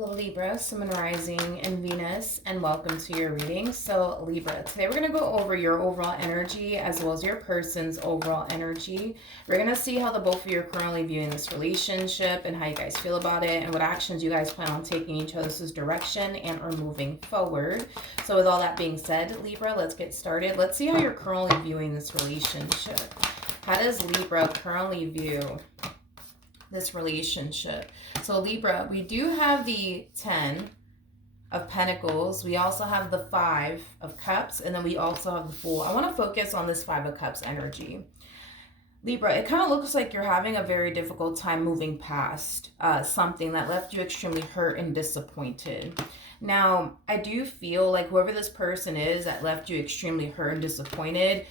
Hello Libra, Sun, Rising, and Venus, and welcome to your reading. So Libra, today we're going to go over your overall energy as well as your person's overall energy. We're going to see how the both of you are currently viewing this relationship and how you guys feel about it and what actions you guys plan on taking each other's direction and or moving forward. So with all that being said, Libra, let's get started. Let's see how you're currently viewing this relationship. How does Libra currently view this relationship? So Libra, we do have the 10 of Pentacles. We also have the 5 of Cups, and then we also have the Fool. I want to focus on this 5 of Cups energy. Libra, it kind of looks like you're having a very difficult time moving past something that left you extremely hurt and disappointed. Now, I do feel like whoever this person is that left you extremely hurt and disappointed,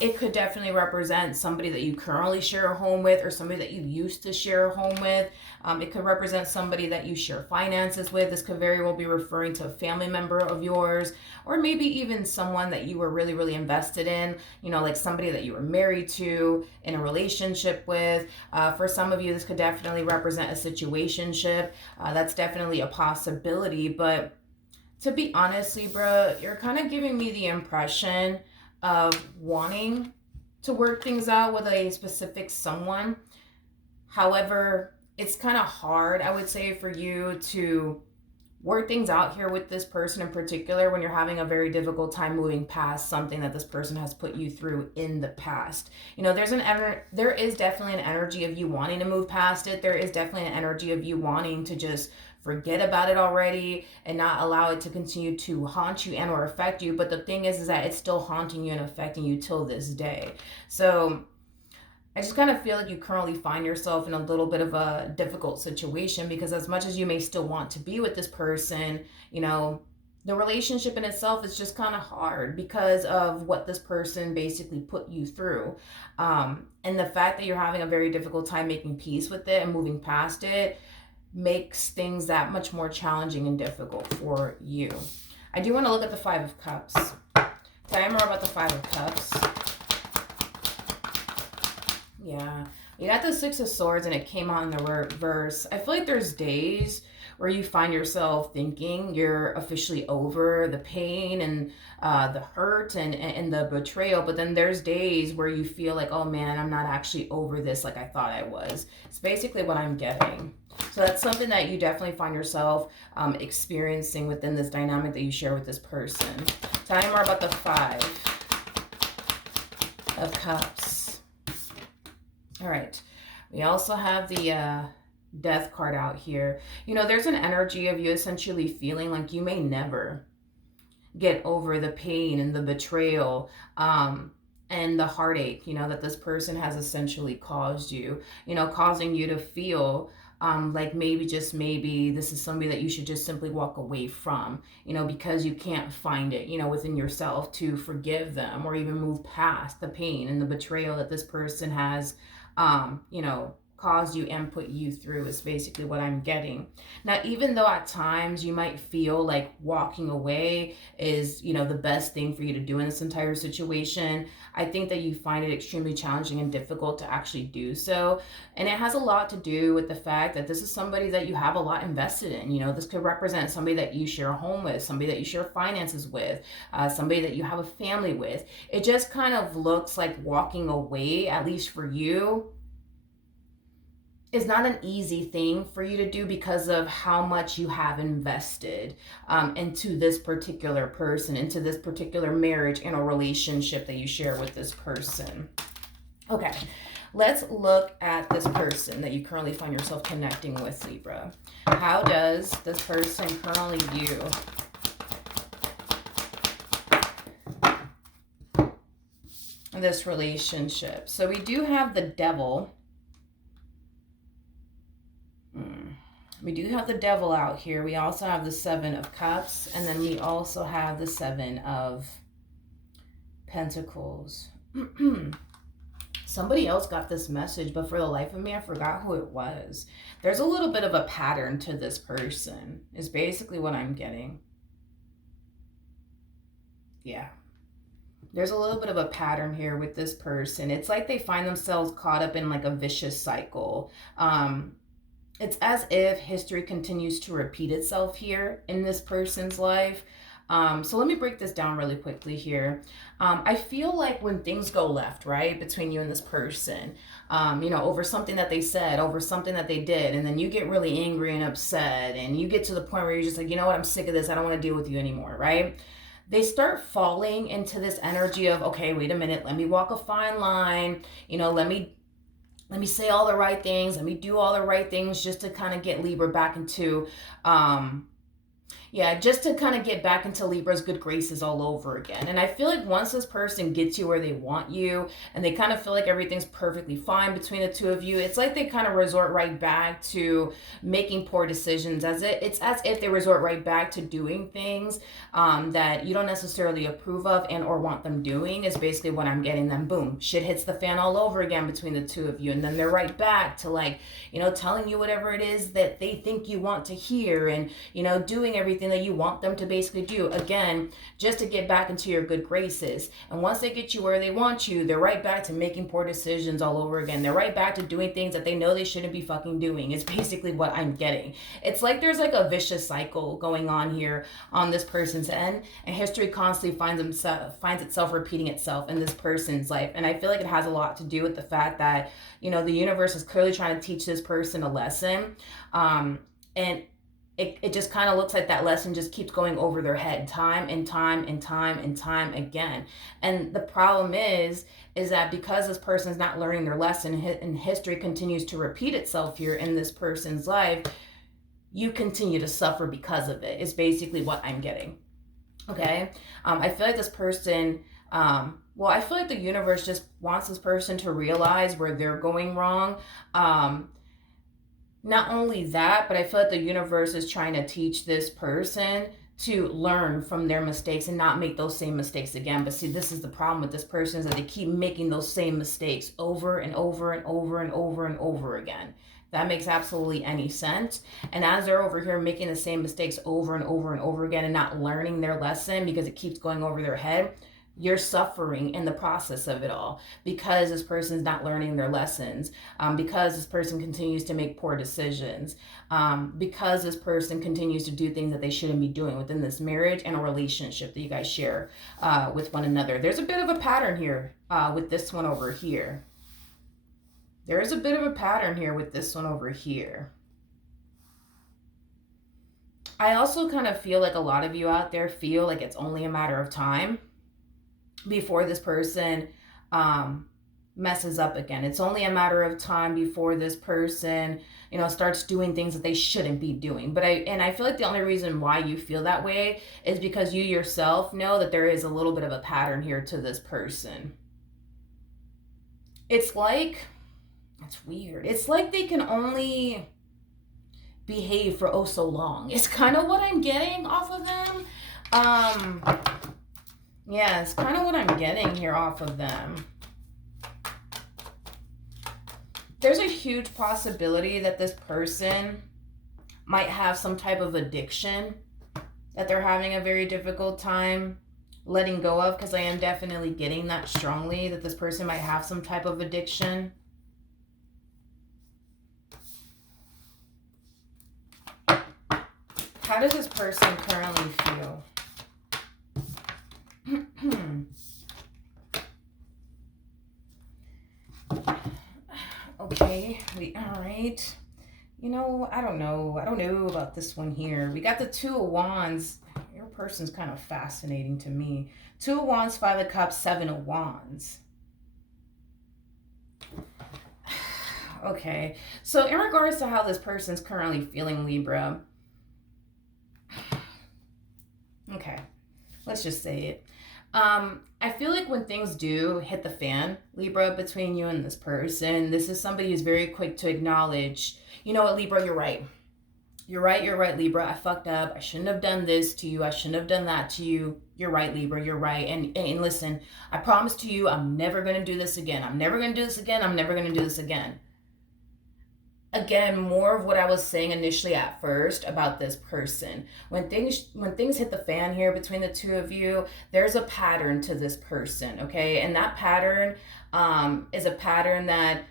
it could definitely represent somebody that you currently share a home with or somebody that you used to share a home with. It could represent somebody that you share finances with. This could very well be referring to a family member of yours, or maybe even someone that you were really, really invested in, you know, like somebody that you were married to, in a relationship with. For some of you, this could definitely represent a situationship. That's definitely a possibility, but to be honest, Libra, you're kind of giving me the impression of wanting to work things out with a specific someone. However, it's kind of hard, I would say, for you to work things out here with this person in particular when you're having a very difficult time moving past something that this person has put you through in the past. You know, there is definitely an energy of you wanting to move past it. There is definitely an energy of you wanting to just forget about it already and not allow it to continue to haunt you and or affect you. But the thing is that it's still haunting you and affecting you till this day. So I just kind of feel like you currently find yourself in a little bit of a difficult situation, because as much as you may still want to be with this person, you know, the relationship in itself is just kind of hard because of what this person basically put you through. And the fact that you're having a very difficult time making peace with it and moving past it makes things that much more challenging and difficult for you. I do want to look at the 5 of Cups. Tell me more about the 5 of Cups. Yeah, you got the 6 of Swords and it came out in the reverse. I feel like there's days where you find yourself thinking you're officially over the pain and the hurt and the betrayal, but then there's days where you feel like, oh man, I'm not actually over this like I thought I was. It's basically what I'm getting. So that's something that you definitely find yourself experiencing within this dynamic that you share with this person. Tell me more about the 5 of Cups. All right. We also have the Death card out here. You know, there's an energy of you essentially feeling like you may never get over the pain and the betrayal and the heartache, you know, that this person has essentially caused you, you know, causing you to feel like maybe, just maybe, this is somebody that you should just simply walk away from, you know, because you can't find it, you know, within yourself to forgive them or even move past the pain and the betrayal that this person has, you know, caused you and put you through, is basically what I'm getting. Now, even though at times you might feel like walking away is, you know, the best thing for you to do in this entire situation, I think that you find it extremely challenging and difficult to actually do so. And it has a lot to do with the fact that this is somebody that you have a lot invested in. You know, this could represent somebody that you share a home with, somebody that you share finances with, somebody that you have a family with. It just kind of looks like walking away, at least for you, is not an easy thing for you to do because of how much you have invested into this particular person, into this particular marriage and a relationship that you share with this person. Okay, let's look at this person that you currently find yourself connecting with, Libra. How does this person currently view this relationship? So we do have the Devil. We do have the Devil out here. We also have the 7 of Cups. And then we also have the 7 of Pentacles. Somebody else got this message, but for the life of me, I forgot who it was. There's a little bit of a pattern to this person, is basically what I'm getting. Yeah. There's a little bit of a pattern here with this person. It's like they find themselves caught up in like a vicious cycle. It's as if history continues to repeat itself here in this person's life. So let me break this down really quickly here. I feel like when things go left, right, between you and this person, over something that they said, over something that they did, and then you get really angry and upset, and you get to the point where you're just like, you know what, I'm sick of this. I don't want to deal with you anymore, right? They start falling into this energy of, okay, wait a minute, let me walk a fine line, let me say all the right things, let me do all the right things just to kind of get Libra back into just to kind of get back into Libra's good graces all over again. And I feel like once this person gets you where they want you and they kind of feel like everything's perfectly fine between the two of you, it's like they kind of resort right back to making poor decisions. It's as if they resort right back to doing things that you don't necessarily approve of and or want them doing, is basically what I'm getting them. Boom, shit hits the fan all over again between the two of you. And then they're right back to telling you whatever it is that they think you want to hear, and, doing everything that you want them to basically do, again, just to get back into your good graces. And once they get you where they want you, they're right back to making poor decisions all over again. They're right back to doing things that they know they shouldn't be fucking doing, is basically what I'm getting. It's like there's like a vicious cycle going on here on this person's end, and history constantly finds itself repeating itself in this person's life. And I feel like it has a lot to do with the fact that, the universe is clearly trying to teach this person a lesson. And it just kind of looks like that lesson just keeps going over their head time and time and time and time again. And the problem is that because this person's not learning their lesson and history continues to repeat itself here in this person's life, you continue to suffer because of it, is basically what I'm getting. Okay? I feel like this person, I feel like the universe just wants this person to realize where they're going wrong. Not only that, but I feel like the universe is trying to teach this person to learn from their mistakes and not make those same mistakes again. But see, this is the problem with this person, is that they keep making those same mistakes over and over and over and over and over again. That makes absolutely any sense. And as they're over here making the same mistakes over and over and over again and not learning their lesson because it keeps going over their head, you're suffering in the process of it all, because this person's not learning their lessons, because this person continues to make poor decisions, because this person continues to do things that they shouldn't be doing within this marriage and a relationship that you guys share with one another. There's a bit of a pattern here with this one over here. There is a bit of a pattern here with this one over here. I also kind of feel like a lot of you out there feel like it's only a matter of time before this person messes up again. It's only a matter of time before this person, starts doing things that they shouldn't be doing. But I feel like the only reason why you feel that way is because you yourself know that there is a little bit of a pattern here to this person. It's weird. It's like they can only behave for so long. It's kind of what I'm getting off of them. Yeah, it's kind of what I'm getting here off of them. There's a huge possibility that this person might have some type of addiction that they're having a very difficult time letting go of, because I am definitely getting that strongly, that this person might have some type of addiction. How does this person currently feel? Okay, all right. I don't know. I don't know about this one here. We got the Two of Wands. Your person's kind of fascinating to me. Two of Wands, Five of Cups, Seven of Wands. Okay, so in regards to how this person's currently feeling, Libra. Okay, let's just say it. I feel like when things do hit the fan, Libra, between you and this person, this is somebody who's very quick to acknowledge, you know what, Libra, you're right. You're right, Libra. I fucked up. I shouldn't have done this to you. I shouldn't have done that to you. You're right, Libra. You're right. And listen, I promise to you, I'm never going to do this again. I'm never going to do this again. I'm never going to do this again. Again, more of what I was saying initially at first about this person. When things hit the fan here between the two of you, there's a pattern to this person, okay? And that pattern is a pattern that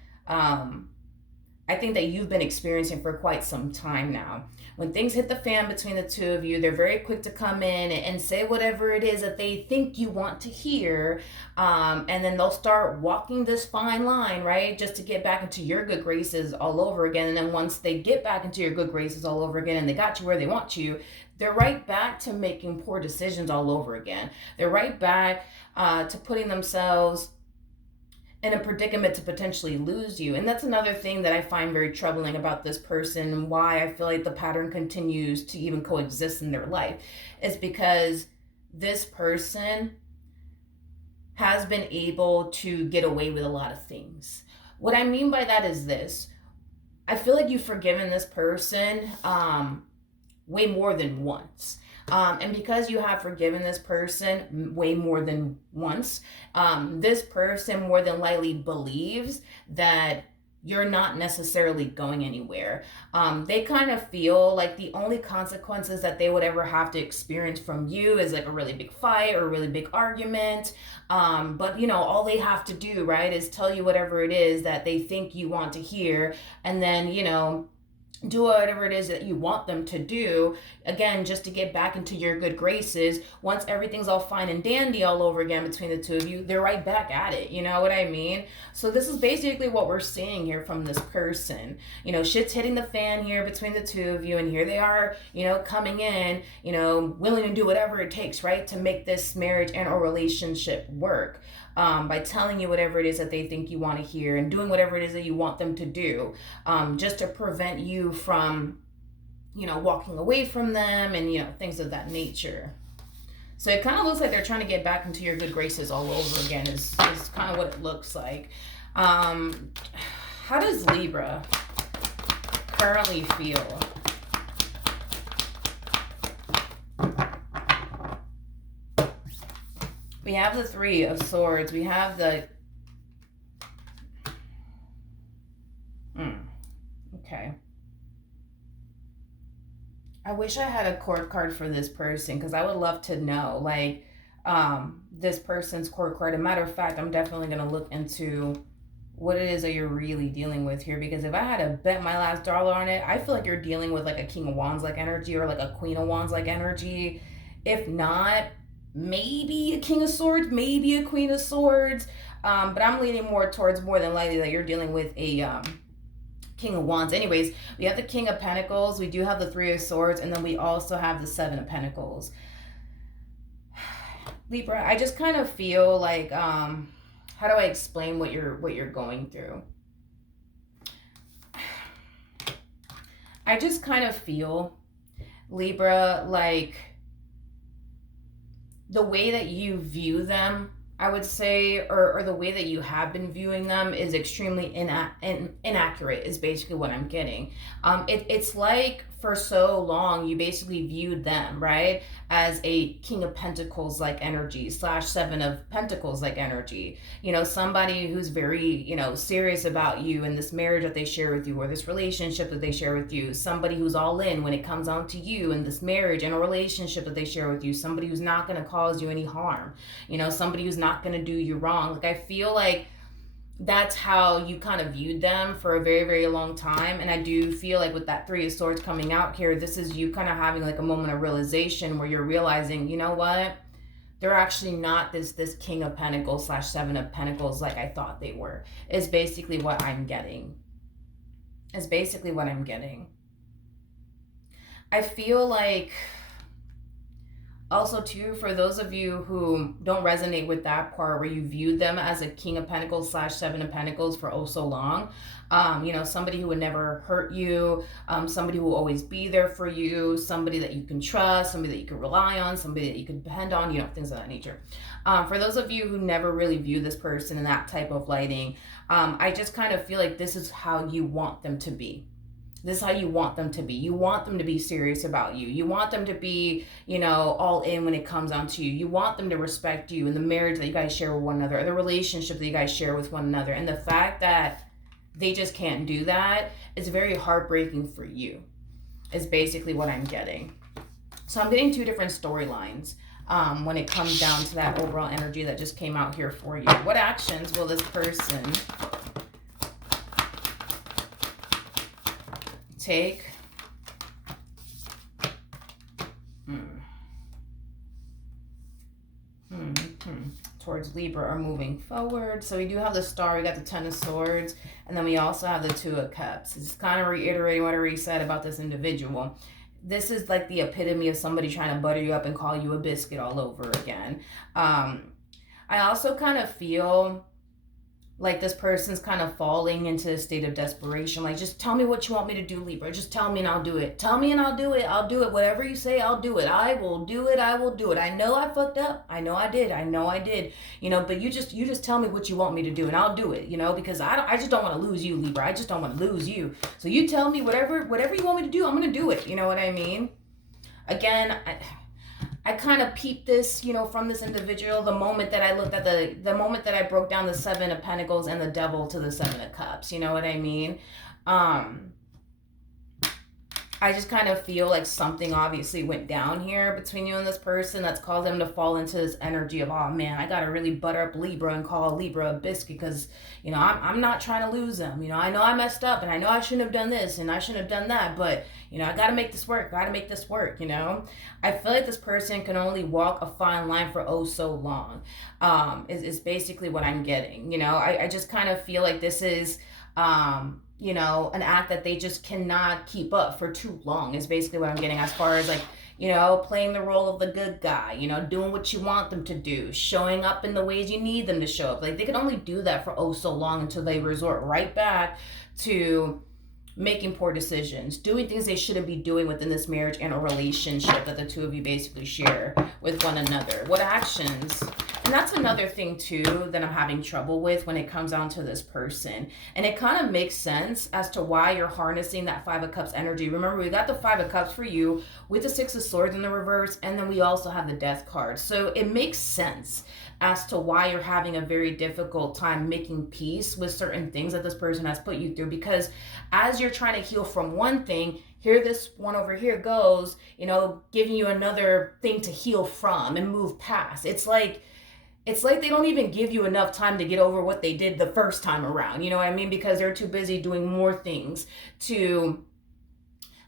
I think that you've been experiencing for quite some time now. When things hit the fan between the two of you, they're very quick to come in and say whatever it is that they think you want to hear. And then they'll start walking this fine line, right? Just to get back into your good graces all over again. And then once they get back into your good graces all over again and they got you where they want you, they're right back to making poor decisions all over again. They're right back to putting themselves in a predicament to potentially lose you. And that's another thing that I find very troubling about this person, and why I feel like the pattern continues to even coexist in their life, is because this person has been able to get away with a lot of things. What I mean by that is this: I feel like you've forgiven this person way more than once. And because you have forgiven this person way more than once, this person more than likely believes that you're not necessarily going anywhere. They kind of feel like the only consequences that they would ever have to experience from you is like a really big fight or a really big argument. But you know, all they have to do, right, is tell you whatever it is that they think you want to hear, and then, you know, do whatever it is that you want them to do, again, just to get back into your good graces. Once everything's all fine and dandy all over again between the two of you, they're right back at it. You know what I mean? So this is basically what we're seeing here from this person. You know, shit's hitting the fan here between the two of you, and here they are, you know, coming in, you know, willing to do whatever it takes, right, to make this marriage and or relationship work. By telling you whatever it is that they think you want to hear, and doing whatever it is that you want them to do, just to prevent you from, you know, walking away from them and, you know, things of that nature. So it kind of looks like they're trying to get back into your good graces all over again, is kind of what it looks like. How does Libra currently feel? We have the Three of Swords. We have the... Okay. I wish I had a court card for this person, because I would love to know, like, this person's court card. As a matter of fact, I'm definitely going to look into what it is that you're really dealing with here, because if I had to bet my last dollar on it, I feel like you're dealing with like a King of Wands like energy, or like a Queen of Wands like energy. If not, maybe a King of Swords, maybe a Queen of Swords, but I'm leaning more towards, more than likely, that you're dealing with a King of Wands. Anyways, we have the King of Pentacles, we do have the Three of Swords, and then we also have the Seven of Pentacles. Libra, I just kind of feel like, how do I explain what you're going through? I just kind of feel, Libra, like the way that you view them, I would say, or the way that you have been viewing them, is extremely inaccurate, is basically what I'm getting. It's like for so long you basically viewed them, right, as a King of Pentacles like energy / Seven of Pentacles like energy. You know, somebody who's very, you know, serious about you and this marriage that they share with you, or this relationship that they share with you. Somebody who's all in when it comes on to you and this marriage and a relationship that they share with you. Somebody who's not going to cause you any harm. You know, somebody who's not going to do you wrong. Like, I feel like that's how you kind of viewed them for a very, very long time. And I do feel like with that Three of Swords coming out here, this is you kind of having like a moment of realization where you're realizing, you know what? They're actually not this King of Pentacles / Seven of Pentacles like I thought they were, is basically what I'm getting. Is basically what I'm getting. I feel like, also, too, for those of you who don't resonate with that part where you viewed them as a King of Pentacles / Seven of Pentacles for oh so long, you know, somebody who would never hurt you, somebody who will always be there for you, somebody that you can trust, somebody that you can rely on, somebody that you can depend on, you know, things of that nature. For those of you who never really view this person in that type of lighting, I just kind of feel like this is how you want them to be. This is how you want them to be. You want them to be serious about you. You want them to be, you know, all in when it comes on to you. You want them to respect you and the marriage that you guys share with one another, or the relationship that you guys share with one another. And the fact that they just can't do that is very heartbreaking for you, is basically what I'm getting. So I'm getting two different storylines when it comes down to that overall energy that just came out here for you. What actions will this person take towards Libra are moving forward. So we do have the Star, we got the Ten of Swords, and then we also have the Two of Cups. It's kind of reiterating what I already said about this individual. This is like the epitome of somebody trying to butter you up and call you a biscuit all over again. I also kind of feel like this person's kind of falling into a state of desperation. Like, just tell me what you want me to do, Libra. Just tell me and I'll do it. Tell me and I'll do it. I'll do it. Whatever you say, I'll do it. I will do it. I will do it. I know I fucked up. I know I did. I know I did. You know, but you just tell me what you want me to do and I'll do it, you know, because I just don't want to lose you, Libra. I just don't want to lose you. So you tell me whatever you want me to do, I'm going to do it. You know what I mean? Again, I kind of peeped this, you know, from this individual the moment that I looked at the moment that I broke down the Seven of Pentacles and the Devil to the Seven of Cups. You know what I mean? I just kind of feel like something obviously went down here between you and this person that's caused them to fall into this energy of, oh man, I got to really butter up Libra and call Libra a biscuit because, you know, I'm not trying to lose them. You know I messed up and I know I shouldn't have done this and I shouldn't have done that, but, you know, I got to make this work. You know? I feel like this person can only walk a fine line for oh so long, is basically what I'm getting. You know, I just kind of feel like this is, you know, an act that they just cannot keep up for too long is basically what I'm getting, as far as like, you know, playing the role of the good guy, you know, doing what you want them to do, showing up in the ways you need them to show up. Like, they can only do that for oh so long until they resort right back to making poor decisions, doing things they shouldn't be doing within this marriage and a relationship that the two of you basically share with one another. What actions? And that's another thing too that I'm having trouble with when it comes down to this person. And it kind of makes sense as to why you're harnessing that Five of Cups energy. Remember, we got the Five of Cups for you with the Six of Swords in the reverse, and then we also have the Death card. So it makes sense as to why you're having a very difficult time making peace with certain things that this person has put you through, because as you're trying to heal from one thing, here this one over here goes, you know, giving you another thing to heal from and move past. It's like they don't even give you enough time to get over what they did the first time around, you know what I mean? Because they're too busy doing more things to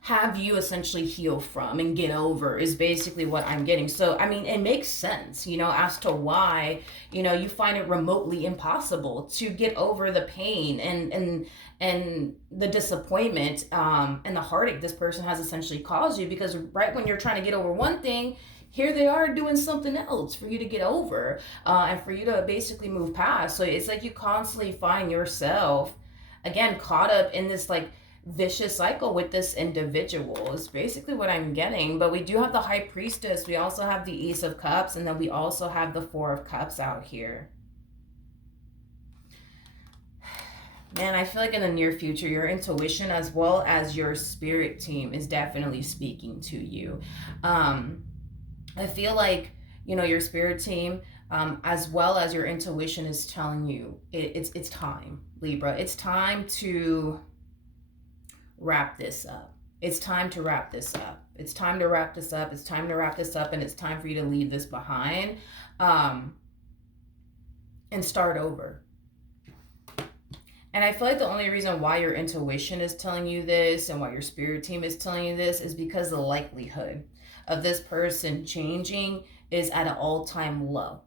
have you essentially heal from and get over, is basically what I'm getting. So, I mean, it makes sense, you know, as to why, you know, you find it remotely impossible to get over the pain and the disappointment and the heartache this person has essentially caused you, because right when you're trying to get over one thing, here they are doing something else for you to get over and for you to basically move past. So it's like you constantly find yourself, again, caught up in this like vicious cycle with this individual is basically what I'm getting. But we do have the High Priestess. We also have the Ace of Cups. And then we also have the Four of Cups out here. Man, I feel like in the near future, your intuition as well as your spirit team is definitely speaking to you. I feel like, you know, your spirit team, as well as your intuition, is telling you it's time, Libra. It's time to wrap this up. It's time to wrap this up. It's time to wrap this up. It's time to wrap this up, and it's time for you to leave this behind and start over. And I feel like the only reason why your intuition is telling you this and why your spirit team is telling you this is because the likelihood of this person changing is at an all-time low.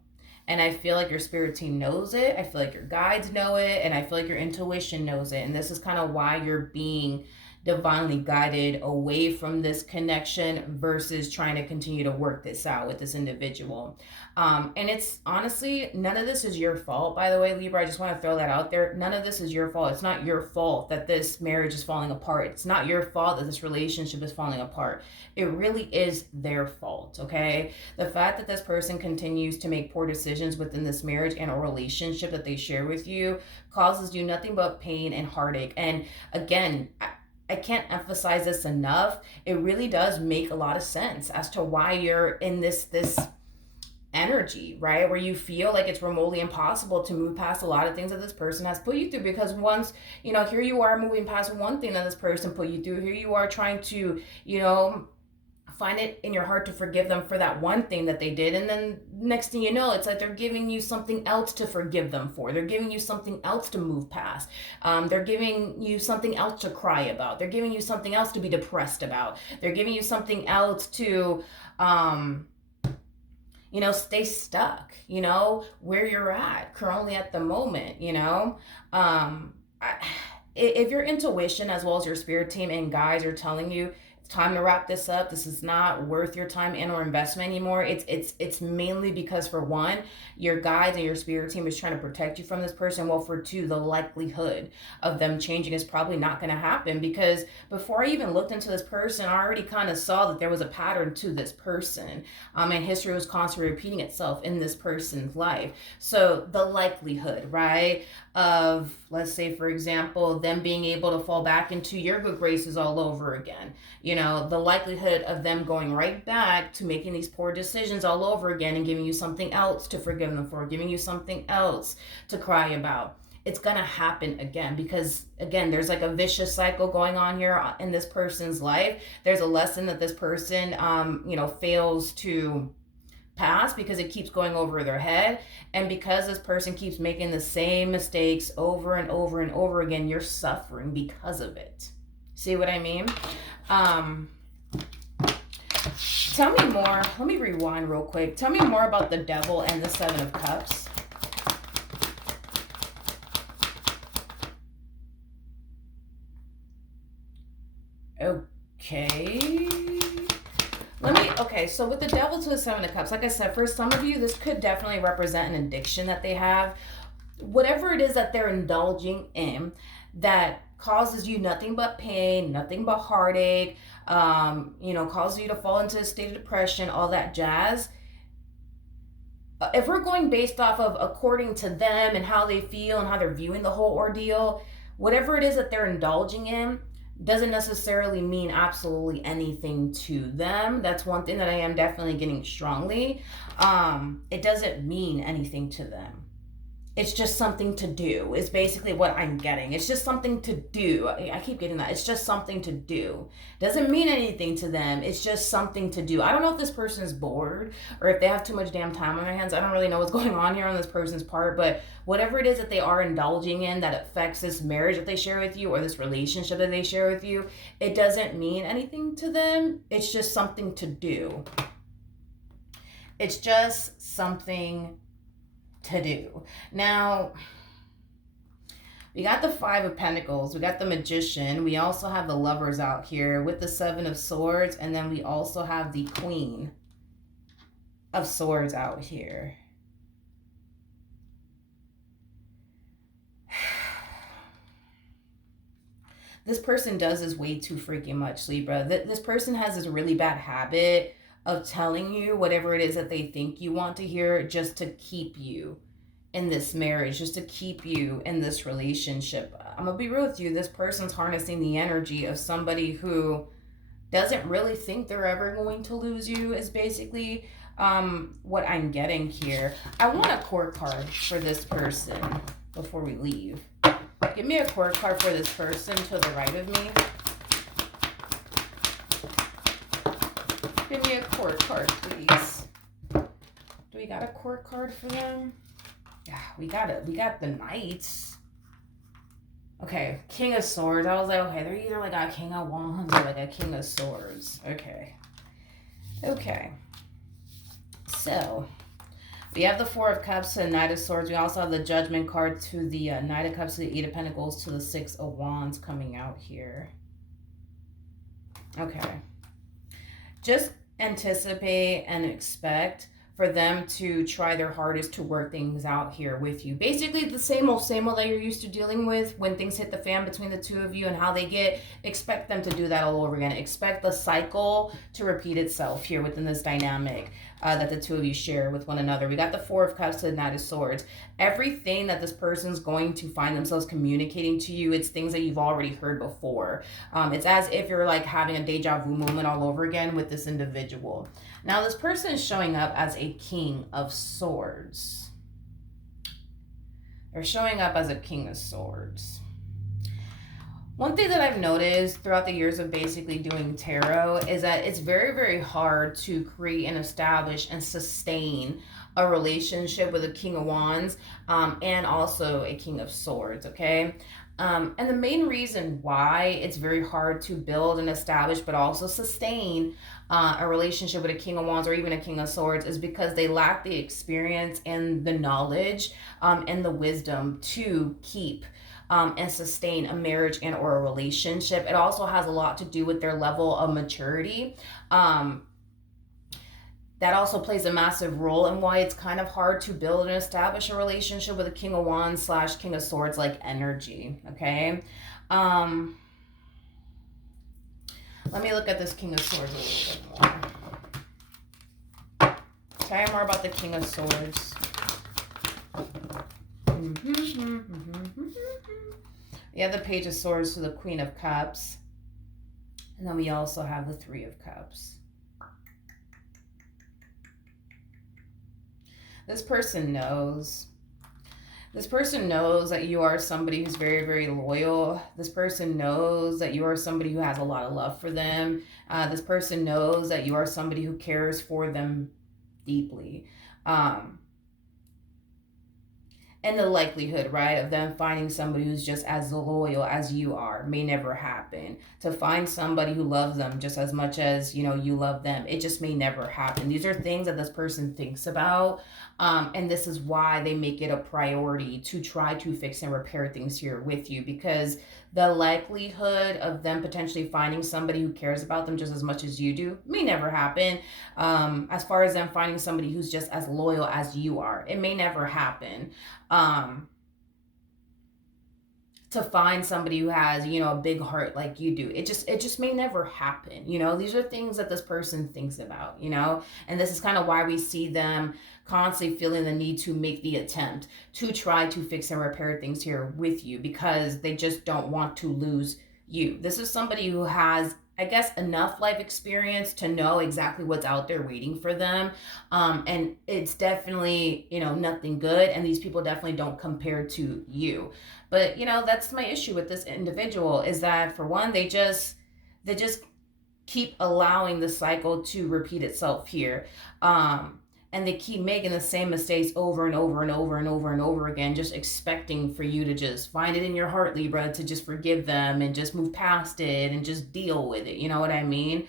And I feel like your spirit team knows it. I feel like your guides know it. And I feel like your intuition knows it. And this is kind of why you're being divinely guided away from this connection versus trying to continue to work this out with this individual. And it's honestly, none of this is your fault, by the way, Libra. I just want to throw that out there. None of this is your fault. It's not your fault that this marriage is falling apart. It's not your fault that this relationship is falling apart. It really is their fault, okay? The fact that this person continues to make poor decisions within this marriage and a relationship that they share with you causes you nothing but pain and heartache. And again, I can't emphasize this enough. It really does make a lot of sense as to why you're in this energy, right? Where you feel like it's remotely impossible to move past a lot of things that this person has put you through. Because once, you know, here you are moving past one thing that this person put you through. Here you are trying to, you know, find it in your heart to forgive them for that one thing that they did. And then next thing you know, it's like they're giving you something else to forgive them for. They're giving you something else to move past. They're giving you something else to cry about. They're giving you something else to be depressed about. They're giving you something else to, stay stuck, where you're at currently at the moment, if your intuition as well as your spirit team and guides are telling you it's time to wrap this up, this is not worth your time and or investment anymore, it's mainly because, for one, your guides and your spirit team is trying to protect you from this person. Well, for two, the likelihood of them changing is probably not going to happen, because before I even looked into this person, I already kind of saw that there was a pattern to this person, and history was constantly repeating itself in this person's life. So the likelihood, right, of, let's say, for example, them being able to fall back into your good graces all over again, the likelihood of them going right back to making these poor decisions all over again and giving you something else to forgive them for, giving you something else to cry about, it's gonna happen again, because again, there's like a vicious cycle going on here in this person's life. There's a lesson that this person fails to pass because it keeps going over their head, and because this person keeps making the same mistakes over and over and over again, you're suffering because of it. See what I mean? Tell me more. Let me rewind real quick. Tell me more about the Devil and the Seven of Cups. Okay, so with the Devil to the Seven of Cups, like I said, for some of you, this could definitely represent an addiction that they have. Whatever it is that they're indulging in that causes you nothing but pain, nothing but heartache, causes you to fall into a state of depression, all that jazz. If we're going based off of according to them and how they feel and how they're viewing the whole ordeal, whatever it is that they're indulging in doesn't necessarily mean absolutely anything to them. That's one thing that I am definitely getting strongly. It doesn't mean anything to them. It's just something to do, is basically what I'm getting. It's just something to do. I keep getting that. It's just something to do. Doesn't mean anything to them. It's just something to do. I don't know if this person is bored or if they have too much damn time on their hands. I don't really know what's going on here on this person's part, but whatever it is that they are indulging in that affects this marriage that they share with you or this relationship that they share with you, it doesn't mean anything to them. It's just something to do. It's just something to do. Now, we got the Five of Pentacles, we got the Magician, we also have the Lovers out here with the Seven of Swords, and then we also have the Queen of Swords out here. This person does this way too freaking much, Libra. This person has this really bad habit of telling you whatever it is that they think you want to hear just to keep you in this marriage, just to keep you in this relationship. I'm gonna be real with you. This person's harnessing the energy of somebody who doesn't really think they're ever going to lose you, is basically what I'm getting here. I want a court card for this person before we leave. Give me a court card for this person to the right of me. Give me a court card, please. Do we got a court card for them? Yeah, we got it. We got the Knights. Okay, King of Swords. I was like, okay, they're either like a King of Wands or like a King of Swords. Okay. So, we have the Four of Cups to the Knight of Swords. We also have the Judgment card to the Knight of Cups to the Eight of Pentacles to the Six of Wands coming out here. Okay. Just anticipate and expect for them to try their hardest to work things out here with you. Basically the same old that you're used to dealing with when things hit the fan between the two of you and how they get. Expect them to do that all over again. Expect the cycle to repeat itself here within this dynamic that the two of you share with one another. We got the Four of Cups to the Knight of Swords. Everything that this person's going to find themselves communicating to you, it's things that you've already heard before. It's as if you're like having a deja vu moment all over again with this individual. Now, this person is showing up as a King of Swords. They're showing up as a King of Swords. One thing that I've noticed throughout the years of basically doing tarot is that it's very, very hard to create and establish and sustain a relationship with a King of Wands, and also a King of Swords, okay? And the main reason why it's very hard to build and establish, but also sustain a relationship with a King of Wands or even a King of Swords is because they lack the experience and the knowledge, and the wisdom to keep and sustain a marriage and or a relationship. It also has a lot to do with their level of maturity. That also plays a massive role in why it's kind of hard to build and establish a relationship with a King of Wands / King of Swords like energy. Okay. Let me look at this King of Swords a little bit more. Tell me more about the King of Swords. We have the Page of Swords to the Queen of Cups. And then we also have the Three of Cups. This person knows. This person knows that you are somebody who's very, very loyal. This person knows that you are somebody who has a lot of love for them. This person knows that you are somebody who cares for them deeply. And the likelihood, right, of them finding somebody who's just as loyal as you are may never happen. To find somebody who loves them just as much as, you know, you love them, it just may never happen. These are things that this person thinks about. And this is why they make it a priority to try to fix and repair things here with you, because the likelihood of them potentially finding somebody who cares about them just as much as you do may never happen. As far as them finding somebody who's just as loyal as you are, it may never happen. To find somebody who has, you know, a big heart like you do, it just may never happen. You know, these are things that this person thinks about, you know, and this is kind of why we see them constantly feeling the need to make the attempt to try to fix and repair things here with you, because they just don't want to lose you. This is somebody who has, I guess, enough life experience to know exactly what's out there waiting for them. And it's definitely, you know, nothing good. And these people definitely don't compare to you. But, you know, that's my issue with this individual, is that for one, they just keep allowing the cycle to repeat itself here. And they keep making the same mistakes over and over and over and over and over again, just expecting for you to just find it in your heart, Libra, to just forgive them and just move past it and just deal with it. You know what I mean?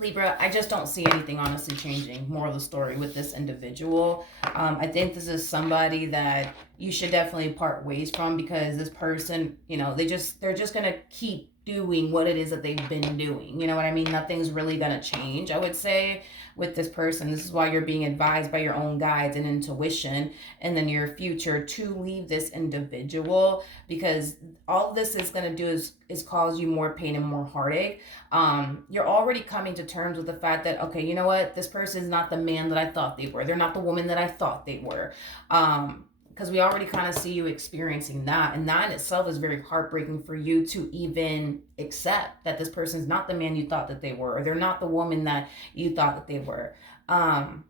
Libra, I just don't see anything honestly changing. More of the story with this individual. I think this is somebody that you should definitely part ways from, because this person, you know, they're just going to keep doing what it is that they've been doing. You know what I mean? Nothing's really going to change, I would say, with this person. This is why you're being advised by your own guides and intuition in the near future to leave this individual, because all this is going to do is cause you more pain and more heartache. You're already coming to terms with the fact that, okay, you know what? This person is not the man that I thought they were. They're not the woman that I thought they were. Because we already kind of see you experiencing that. And that in itself is very heartbreaking for you to even accept that this person's not the man you thought that they were, or they're not the woman that you thought that they were. And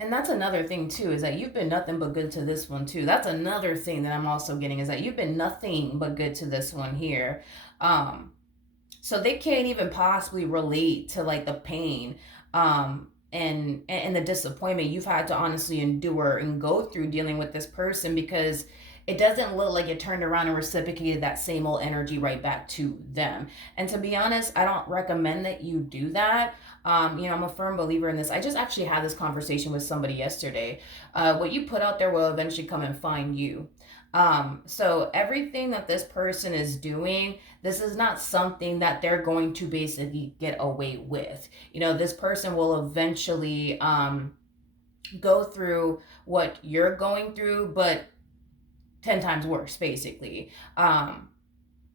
that's another thing too, is that you've been nothing but good to this one too. That's another thing that I'm also getting, is that you've been nothing but good to this one here. So they can't even possibly relate to like the pain, and the disappointment you've had to honestly endure and go through dealing with this person, because it doesn't look like it turned around and reciprocated that same old energy right back to them. And to be honest, I don't recommend that you do that. You know, I'm a firm believer in this. I just actually had this conversation with somebody yesterday. What you put out there will eventually come and find you. So everything that this person is doing, this is not something that they're going to basically get away with. You know, this person will eventually go through what you're going through, but 10 times worse, basically.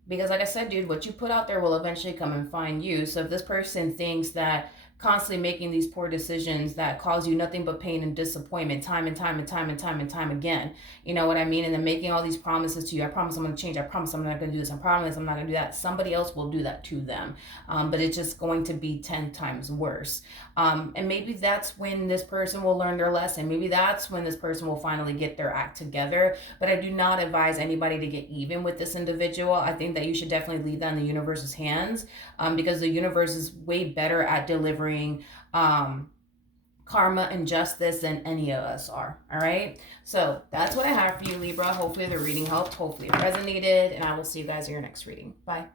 Because like I said, dude, what you put out there will eventually come and find you. So if this person thinks that constantly making these poor decisions that cause you nothing but pain and disappointment time and time and time and time and time again. You know what I mean? And then making all these promises to you. I promise I'm going to change. I promise I'm not going to do this. I promise I'm not going to do that. Somebody else will do that to them. But it's just going to be 10 times worse. And maybe that's when this person will learn their lesson. Maybe that's when this person will finally get their act together. But I do not advise anybody to get even with this individual. I think that you should definitely leave that in the universe's hands, because the universe is way better at delivering karma and justice than any of us are. All right. So that's what I have for you, Libra. Hopefully the reading helped. Hopefully it resonated. And I will see you guys in your next reading. Bye.